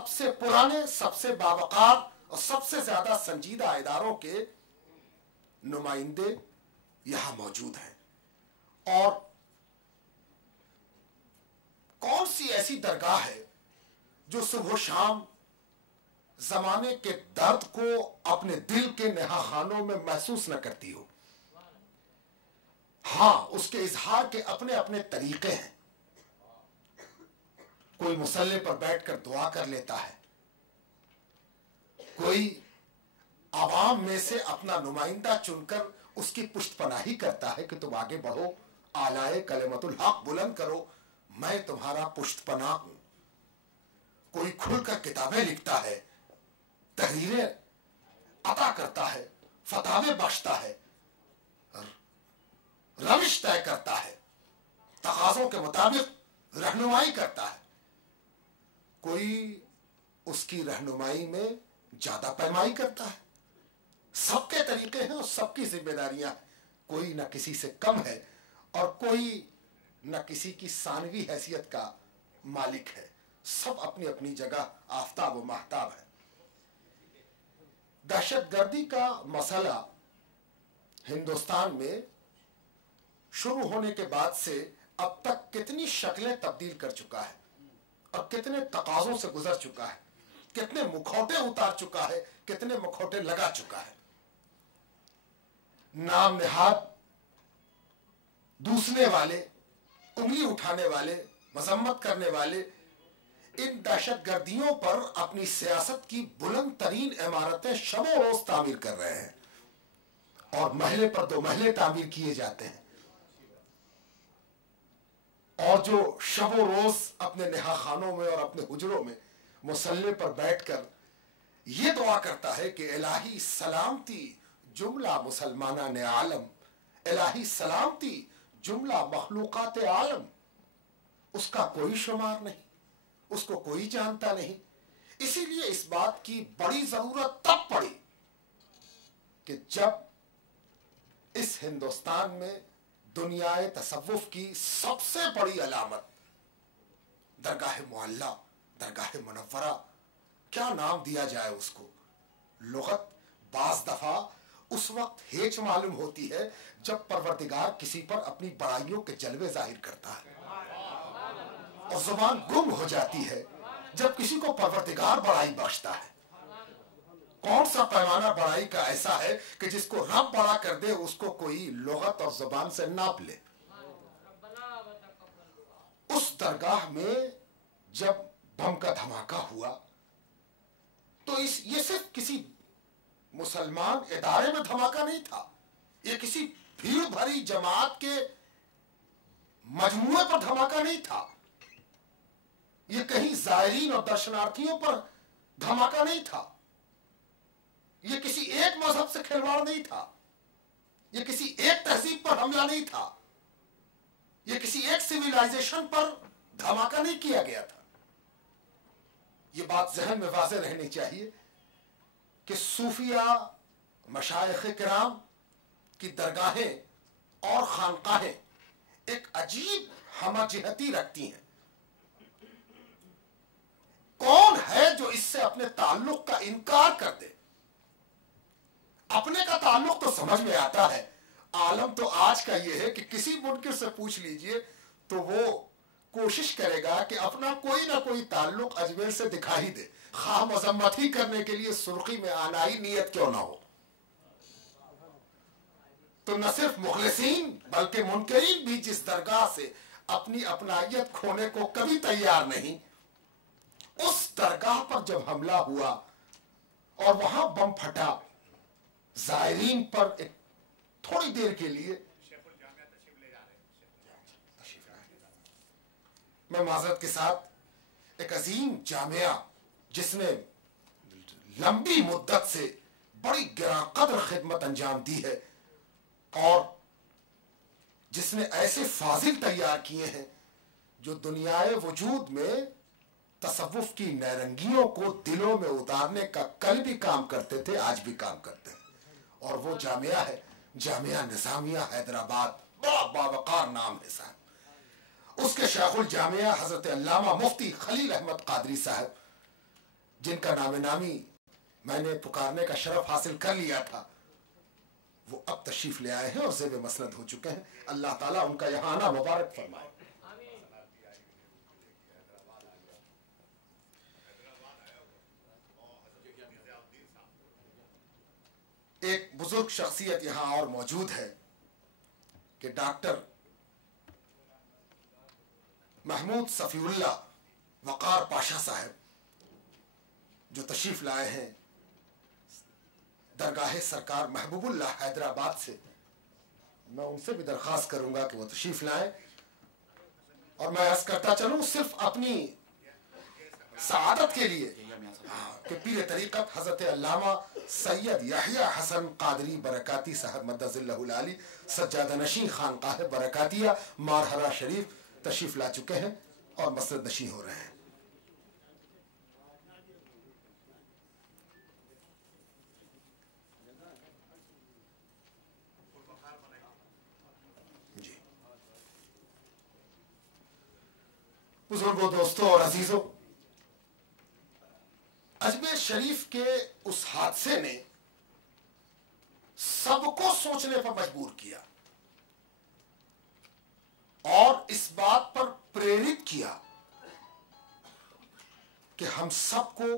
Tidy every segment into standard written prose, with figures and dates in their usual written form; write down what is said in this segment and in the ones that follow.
سب سے پرانے، سب سے باوقار اور سب سے زیادہ سنجیدہ اداروں کے نمائندے یہاں موجود ہیں۔ اور کون سی ایسی درگاہ ہے جو صبح و شام زمانے کے درد کو اپنے دل کے نہا خانوں میں محسوس نہ کرتی ہو؟ ہاں، اس کے اظہار کے اپنے اپنے طریقے ہیں۔ کوئی مصلی پر بیٹھ کر دعا کر لیتا ہے، کوئی عوام میں سے اپنا نمائندہ چن کر اس کی پشت پناہی کرتا ہے کہ تم آگے بڑھو، اعلی کلمت الحق بلند کرو، میں تمہارا پشت پناہ ہوں۔ کوئی کھل کر کتابیں لکھتا ہے، تحریریں عطا کرتا ہے، فتاوے بخشتا ہے، روش طے کرتا ہے، تقاضوں کے مطابق رہنمائی کرتا ہے۔ کوئی اس کی رہنمائی میں زیادہ پیمائی کرتا ہے۔ سب کے طریقے ہیں اور سب کی ذمہ داریاں ہیں۔ کوئی نہ کسی سے کم ہے اور کوئی نہ کسی کی ثانوی حیثیت کا مالک ہے۔ سب اپنی اپنی جگہ آفتاب و ماہتاب ہے۔ دہشت گردی کا مسئلہ ہندوستان میں شروع ہونے کے بعد سے اب تک کتنی شکلیں تبدیل کر چکا ہے اور کتنے تقاضوں سے گزر چکا ہے، کتنے مکھوٹے اتار چکا ہے، کتنے مکھوٹے لگا چکا ہے۔ نام نہاد دوسنے والے، انگلی اٹھانے والے، مذمت کرنے والے ان دہشت گردیوں پر اپنی سیاست کی بلند ترین عمارتیں شب و روز تعمیر کر رہے ہیں، اور محلے پر دو محلے تعمیر کیے جاتے ہیں، اور جو شب و روز اپنے نہا خانوں میں اور اپنے حجروں میں مصلی پر بیٹھ کر یہ دعا کرتا ہے کہ الہی سلامتی جملہ مسلمانان عالم، الہی سلامتی جملہ مخلوقات عالم، اس کا کوئی شمار نہیں، اس کو کوئی جانتا نہیں۔ اسی لیے اس بات کی بڑی ضرورت تب پڑی کہ جب اس ہندوستان میں دنیائے تصوف کی سب سے بڑی علامت درگاہ معلیٰ، درگاہ منورہ، کیا نام دیا جائے اس کو؟ لغت بعض دفعہ اس وقت ہیچ معلوم ہوتی ہے جب پروردگار کسی پر اپنی بڑائیوں کے جلوے ظاہر کرتا ہے، اور زبان گم ہو جاتی ہے جب کسی کو پروردگار بڑائی بخشتا ہے۔ کون سا پیمانہ بڑائی کا ایسا ہے کہ جس کو رب بڑا کر دے اس کو کوئی لغت اور زبان سے ناپ لے؟ اس درگاہ میں جب بم کا دھماکہ ہوا تو یہ صرف کسی مسلمان ادارے میں دھماکہ نہیں تھا، یہ کسی بھیڑ بھری جماعت کے مجموعے پر دھماکہ نہیں تھا، یہ کہیں زائرین اور درشنارتھیوں پر دھماکہ نہیں تھا، یہ کسی ایک مذہب سے کھلواڑ نہیں تھا، یہ کسی ایک تہذیب پر حملہ نہیں تھا، یہ کسی ایک سیویلائزیشن پر دھماکہ نہیں کیا گیا تھا۔ یہ بات ذہن میں واضح رہنی چاہیے کہ صوفیہ مشائخ کرام کی درگاہیں اور خانقاہیں ایک عجیب ہمہ جہتی رکھتی ہیں۔ کون ہے جو اس سے اپنے تعلق کا انکار کر دے؟ اپنے کا تعلق تو سمجھ میں آتا ہے، عالم تو آج کا یہ ہے کہ کسی منکر سے پوچھ لیجئے تو وہ کوشش کرے گا کہ اپنا کوئی نہ کوئی تعلق اجمیر سے دکھا ہی دے، خواہ مذمت ہی کرنے کے لیے سرخی میں آنا ہی نیت کیوں نہ ہو۔ تو نہ صرف مخلصین بلکہ منکرین بھی جس درگاہ سے اپنی اپنائیت کھونے کو کبھی تیار نہیں، اس درگاہ پر جب حملہ ہوا اور وہاں بم پھٹا، زائرین پر ایک تھوڑی دیر کے لیے، میں معذرت کے ساتھ، ایک عظیم جامعہ جس نے لمبی مدت سے بڑی گراں قدر خدمت انجام دی ہے اور جس نے ایسے فاضل تیار کیے ہیں جو دنیائے وجود میں تصوف کی نیرنگیوں کو دلوں میں اتارنے کا کل بھی کام کرتے تھے، آج بھی کام کرتے ہیں، اور وہ جامعہ ہے جامعہ نظامیہ حیدرآباد، بڑا باوقار نام ہے صاحب۔ اس کے شیخ الجامعہ حضرت علامہ مفتی خلیل احمد قادری صاحب जिनका नामे नामी मैंने पुकारने का शरफ हासिल कर लिया था, वो अब तशरीफ ले आए हैं और ज़ेब मसनद हो चुके हैं। अल्लाह ताला उनका यहाँ आना मुबारक फरमाए। एक बुजुर्ग शख्सियत यहाँ और मौजूद है कि डॉक्टर महमूद सफीउल्लाह वकार पाशा साहब जो तशरीफ लाए हैं दरगाह सरकार महबूबुल्लाह हैदराबाद से। मैं उनसे भी दरख्वास्त करूंगा कि वो तशरीफ लाएं। और मैं अर्ज करता चलूं सिर्फ अपनी सआदत के लिए कि पीर तरीक़त हज़रत अल्लामा सैयद याहिया हसन कादरी बरकाती साहब मद्दज़िल्लहुल आली सज्जादा नशीं खानकाह बरकातिया मारहरा शरीफ तशरीफ ला चुके हैं और मसरद नशीं हो रहे हैं। जी बुजुर्गों, दोस्तों और अजीजों, अजमेर शरीफ के उस हादसे ने सबको सोचने पर मजबूर किया और इस बात पर प्रेरित किया कि हम सबको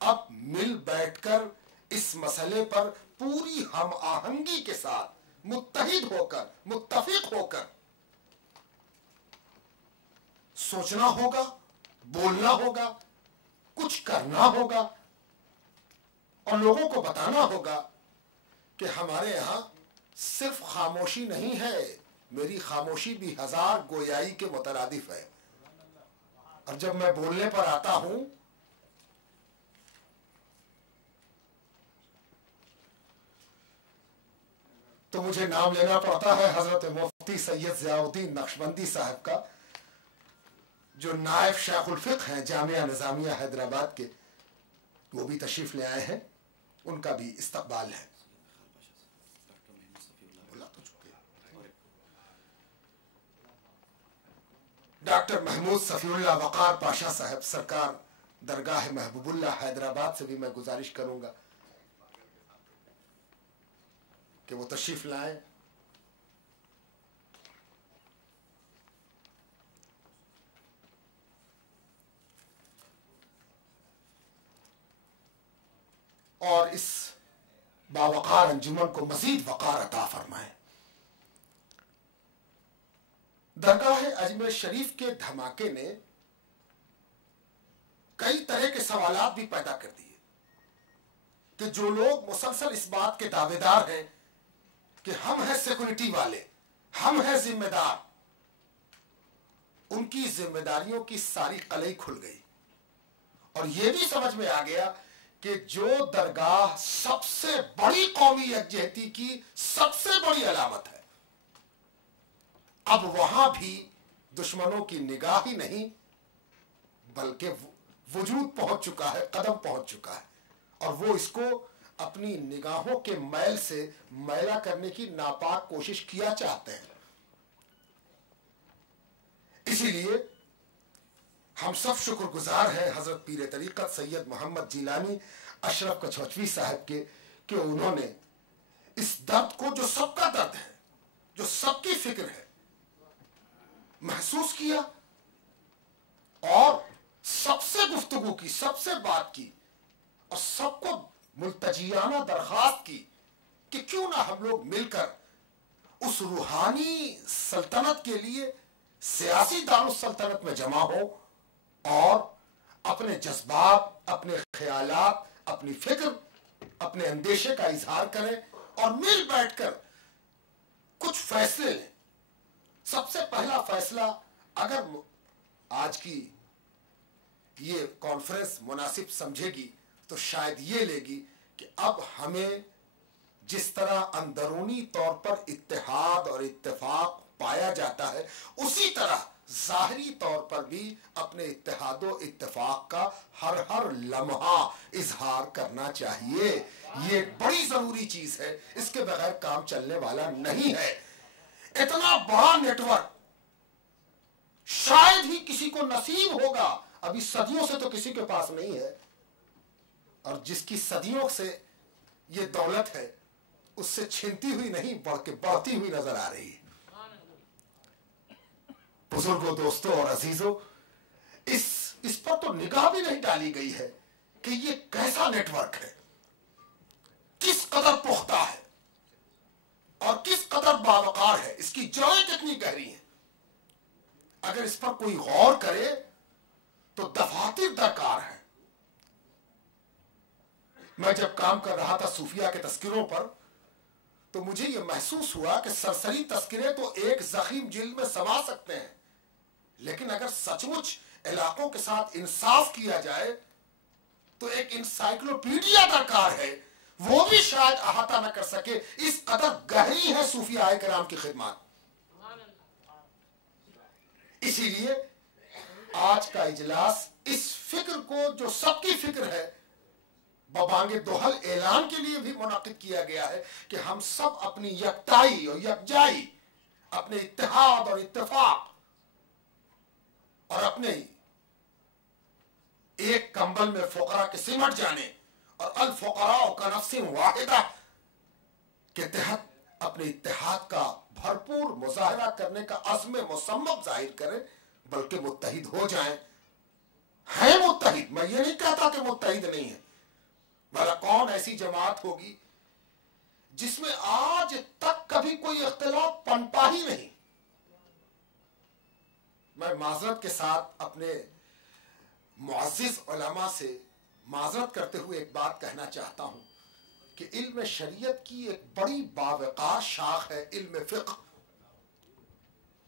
अब मिल बैठकर इस मसले पर पूरी हम आहंगी के साथ मुत्तहिद होकर, मुत्तफिक होकर सोचना होगा, बोलना होगा, कुछ करना होगा और लोगों को बताना होगा कि हमारे यहां सिर्फ खामोशी नहीं है, मेरी खामोशी भी हजार गोयाई के मुतरादिफ है। और जब मैं बोलने पर आता हूं तो मुझे नाम लेना पड़ता है हजरत मुफ्ती सैयद ज़ियाउद्दीन नक्शबंदी साहब का, जो नायब शेखुल फ़िक़्ह हैं जामिया निज़ामिया हैदराबाद के। वो भी तशरीफ ले आए हैं, उनका भी इस्तकबाल है। डॉक्टर महमूद सफीउल्लाह वकार पाशा साहब सरकार दरगाह महबूबुल्लाह हैदराबाद से भी मैं गुजारिश करूंगा कि वो तशरीफ लाएं। और इस बावकार अंजुमन को मजीद वकार अता फरमाएं। दरगाह अजमेर शरीफ के धमाके ने कई तरह के सवालात भी पैदा कर दिए कि जो लोग मुसलसल इस बात के दावेदार हैं कि हम हैं सिक्योरिटी वाले, हम हैं जिम्मेदार, उनकी जिम्मेदारियों की सारी कलई खुल गई और यह भी समझ में आ गया कि जो दरगाह सबसे बड़ी कौमी यकजहती की सबसे बड़ी अलामत है, अब वहां भी दुश्मनों की निगाह ही नहीं बल्कि वजूद पहुंच चुका है, कदम पहुंच चुका है और वो इसको अपनी निगाहों के मैल से मैला करने की नापाक कोशिश किया चाहते हैं। इसीलिए हम सब शुक्रगुजार हैं हजरत पीर तरीक़त सैयद मोहम्मद जिलानी अशरफ कछौचवी साहब के कि उन्होंने इस दर्द को, जो सबका दर्द है, जो सबकी फिक्र है, महसूस किया और सबसे गुफ्तगू की, सबसे बात की और सबको मुल्तजियाना दरखास्त की कि क्यों ना हम लोग मिलकर उस रूहानी सल्तनत के लिए सियासी दारुस सल्तनत में जमा हो और अपने जज्बात, अपने ख्यालात, अपनी फिक्र, अपने अंदेशे का इजहार करें और मिल बैठकर कुछ फैसले लें। सबसे पहला फैसला, अगर आज की ये कॉन्फ्रेंस मुनासिब समझेगी तो शायद ये लेगी कि अब हमें जिस तरह अंदरूनी तौर पर इत्तेहाद और इत्तेफाक पाया जाता है, उसी तरह ज़ाहरी तौर पर भी अपने इत्तेहादो इत्तेफाक का हर हर लम्हा इजहार करना चाहिए। ये एक बड़ी जरूरी चीज है, इसके बगैर काम चलने वाला नहीं है। इतना बड़ा नेटवर्क शायद ही किसी को नसीब होगा, अभी सदियों से तो किसी के पास नहीं है और जिसकी सदियों से ये दौलत है उससे छिनती हुई नहीं बढ़ती हुई नजर आ रही है। बुजुर्गों, दोस्तों और अजीजों, इस पर तो निगाह भी नहीं डाली गई है कि ये कैसा नेटवर्क है, किस कदर पुख्ता है और किस कदर बावकार है, इसकी जड़ें कितनी गहरी हैं। अगर इस पर कोई गौर करे तो दफातर दरकार है। मैं जब काम कर रहा था सूफिया के तस्किरों पर तो मुझे यह महसूस हुआ कि सरसरी तस्किरे तो एक जखीम जिल्द में समा सकते हैं, लेकिन अगर सचमुच इलाकों के साथ इंसाफ किया जाए तो एक इंसाइक्लोपीडिया दरकार है, वो भी शायद अहाता न कर सके, इस कदर गहरी है सूफिया किराम की खिदमत। इसीलिए आज का इजलास इस फिक्र को, जो सबकी फिक्र है, बबांगे दोहल ऐलान के लिए भी मुनाकिद किया गया है कि हम सब अपनी यकताई और यकजाई, अपने इत्तेहाद और इत्तेफाक और अपने एक कंबल में फुकरा के सिमट जाने और अल फुकरा का नफ्सिन वाहिदा के तहत अपने इत्तेहाद का भरपूर मुजाहरा करने का अज़्म मुसम्मम जाहिर करें, बल्कि मुत्तहिद हो जाएं। है मुत्तहिद, मैं ये नहीं कहता कि मुत्तहिद नहीं है, भला कौन ऐसी जमात होगी जिसमें आज तक कभी कोई इख्तिलाफ पनपा ही नहीं। मैं माजरत के साथ अपने मुअज़्ज़िज़ उलमा से माजरत करते हुए एक बात कहना चाहता हूं कि इल्म शरीयत की एक बड़ी बावकार शाख है इल्म फ़िक़्ह,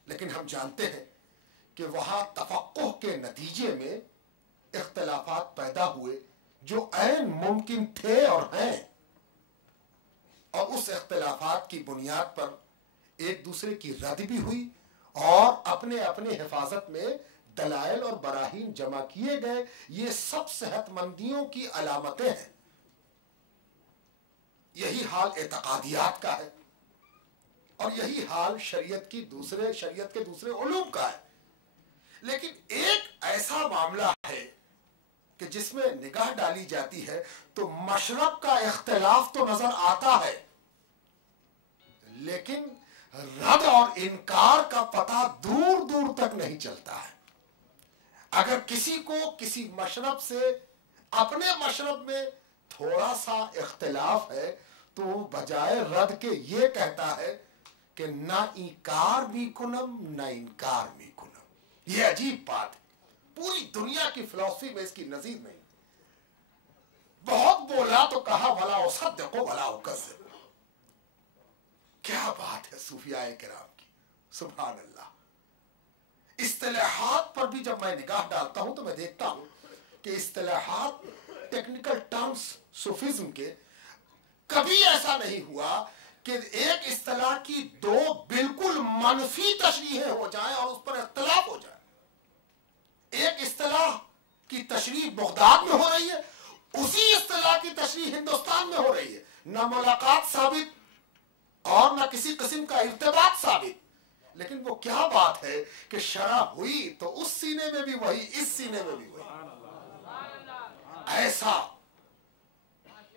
लेकिन हम जानते हैं कि वहां तफ़क्कुह के नतीजे में इख्तिलाफात पैदा हुए जो ऐन मुमकिन थे और हैं, और उस इख्तिलाफात की बुनियाद पर एक दूसरे की रद्द भी हुई और अपने अपने हिफाजत में दलाइल और बराहीन जमा किए गए। ये सब सेहतमंदियों की अलामतें हैं। यही हाल एतकादियात का है और यही हाल शरीयत के दूसरे उलूम का है। लेकिन एक ऐसा मामला है कि जिसमें निगाह डाली जाती है तो मशरब का इख्तिलाफ तो नजर आता है, लेकिन रद और इनकार का पता दूर दूर तक नहीं चलता है। अगर किसी को किसी मशरब से अपने मशरब में थोड़ा सा इख्तिलाफ है तो बजाय रद के ये कहता है कि ना इनकार भी कुनम ना इनकार भी कुनम। ये अजीब बात है, पूरी दुनिया की फिलॉसफी में इसकी नजीर नहीं। बहुत बोला तो कहा भला उसद्दिक़ु वला उकज़्ज़िब। क्या बात है सूफिया किराम की, सुभान अल्लाह। इस्तिलाहात पर भी जब मैं निगाह डालता हूं तो मैं देखता हूं कि इस्तिलाहात, टेक्निकल टर्म्स सूफिज्म के, कभी ऐसा नहीं हुआ कि एक इस्तिलाह की दो बिल्कुल मनफी तशरीहें हो जाएं और उस पर इख्तिलाफ हो जाए। एक इस्तिलाह की तशरीह बगदाद में हो रही है, उसी इस्तिलाह की तशरीह हिंदुस्तान में हो रही है। न मुलाकात साबित और न किसी किस्म का इर्तिबात साबित, लेकिन वो क्या बात है कि शरह हुई तो उस सीने में भी वही, इस सीने में भी वही। ऐसा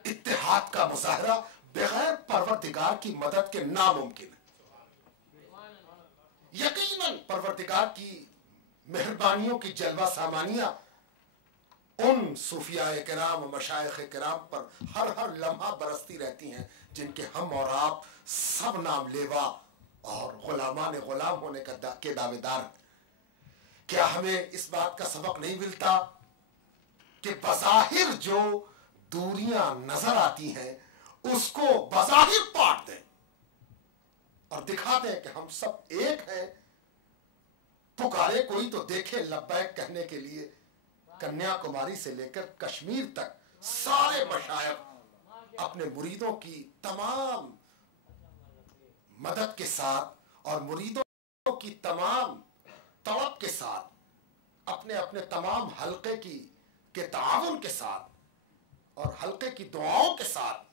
इत्तेहाद का मुजाहरा बगैर परवरदिगार की मदद के नामुमकिन है। यकीनन परवरदिगार की मेहरबानियों की जलवा सामानियां उन सूफिया किराम और मशाइख किराम पर हर हर लम्हा बरसती रहती हैं, जिनके हम और आप सब नाम लेवा और गुलामान गुलाम होने के दावेदार। क्या हमें इस बात का सबक नहीं मिलता कि बज़ाहिर जो दूरियां नजर आती हैं उसको बज़ाहिर पाट दें और दिखा दें कि हम सब एक हैं। पुकारे कोई तो देखे लब्बैक कहने के लिए कन्याकुमारी से लेकर कश्मीर तक सारे मशाइख अपने मुरीदों की तमाम मदद के साथ और मुरीदों की तमाम तलब के साथ अपने अपने तमाम हल्के के ताउन के साथ और हल्के की दुआओं के साथ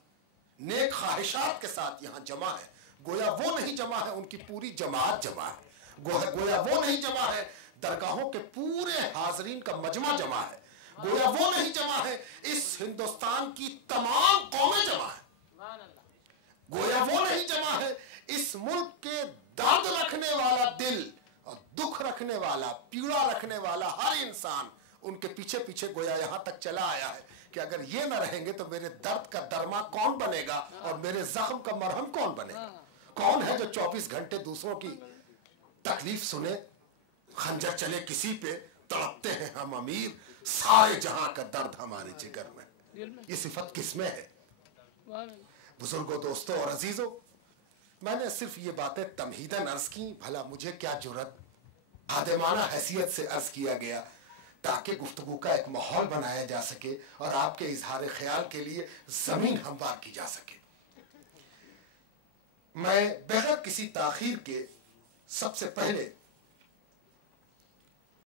नेक ख्वाहिशात के साथ यहाँ जमा है। गोया वो नहीं जमा है उनकी पूरी जमात जमा है, गोया वो नहीं जमा है दरगाहों के पूरे हाजरीन का मजमा जमा है, गोया वो नहीं जमा है इस इस हिंदुस्तान की तमाम कौमें जमा है। गोया वो नहीं जमा है, इस मुल्क के दर्द रखने वाला दिल और दुख रखने वाला, पीड़ा रखने वाला हर इंसान उनके पीछे पीछे गोया यहां तक चला आया है कि अगर ये न रहेंगे तो मेरे दर्द का दरमा कौन बनेगा और मेरे जख्म का मरहम कौन बनेगा? कौन है जो 24 घंटे दूसरों की तकलीफ सुने, खंजर चले किसी पे, तड़पते हैं हम अमीर, सारे जहां का दर्द हमारे जिगर में। ये सिफत किसमें है? बुजुर्गों, दोस्तों और अजीजों, मैंने सिर्फ ये बातें तमहीदन अर्ज की, भला मुझे क्या जुर्रत, आदमाना हैसियत से अर्ज किया गया ताकि गुफ्तगू का एक माहौल बनाया जा सके और आपके इजहार ख्याल के लिए जमीन हमवार की जा सके। मैं बगैर किसी ताखीर के सबसे पहले